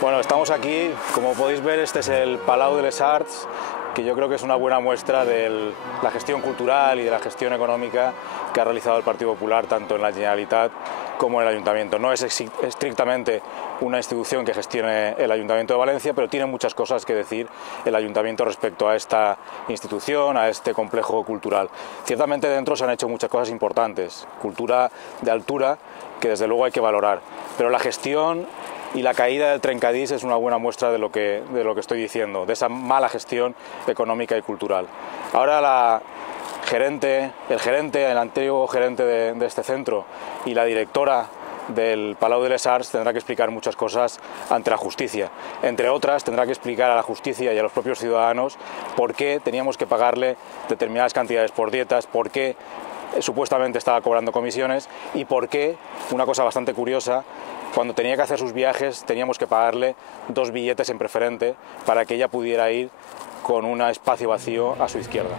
Bueno, estamos aquí, como podéis ver, este es el Palau de les Arts, que yo creo que es una buena muestra de la gestión cultural y de la gestión económica que ha realizado el Partido Popular tanto en la Generalitat como en el Ayuntamiento. No es estrictamente una institución que gestione el Ayuntamiento de Valencia, pero tiene muchas cosas que decir el Ayuntamiento respecto a esta institución, a este complejo cultural. Ciertamente dentro se han hecho muchas cosas importantes, cultura de altura que desde luego hay que valorar, pero la gestión y la caída del Trencadís es una buena muestra de lo que estoy diciendo, de esa mala gestión económica y cultural. Ahora el antiguo gerente de este centro y la directora del Palau de les Arts tendrá que explicar muchas cosas ante la justicia. Entre otras, tendrá que explicar a la justicia y a los propios ciudadanos por qué teníamos que pagarle determinadas cantidades por dietas, por qué supuestamente estaba cobrando comisiones y por qué, una cosa bastante curiosa, cuando tenía que hacer sus viajes teníamos que pagarle 2 billetes en preferente para que ella pudiera ir con un espacio vacío a su izquierda.